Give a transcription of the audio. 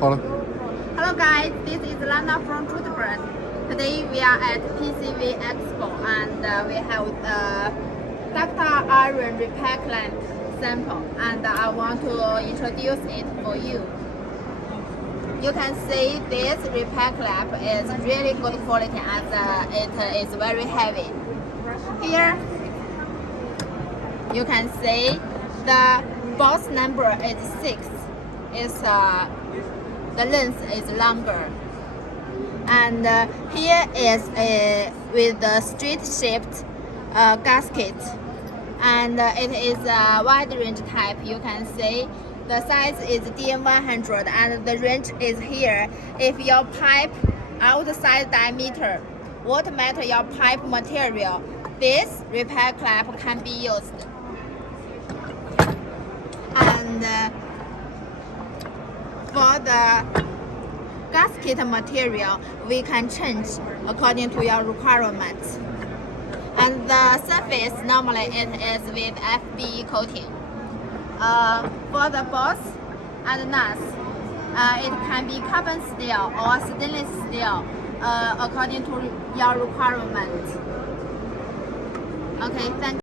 好了。 Hello guys, this is Lana from Ductile. Today we are at PCV Expo and we have the Ductile iron repair clamp sample and I want to introduce it for you. You can see this repair clamp is really good quality as it is very heavy. Here you can see the box number is 6. The length is longer, and here is with the straight shaped gasket, and it is a wide range type. You can see the size is DM100 and the range is here. If your pipe outside diameter, what matter your pipe material, this repair clamp can be used. And for the gasket material, we can change according to your requirements. And the surface normally it is with FB coating. For the bolts and nuts, it can be carbon steel or stainless steel according to your requirements. Okay, thank you.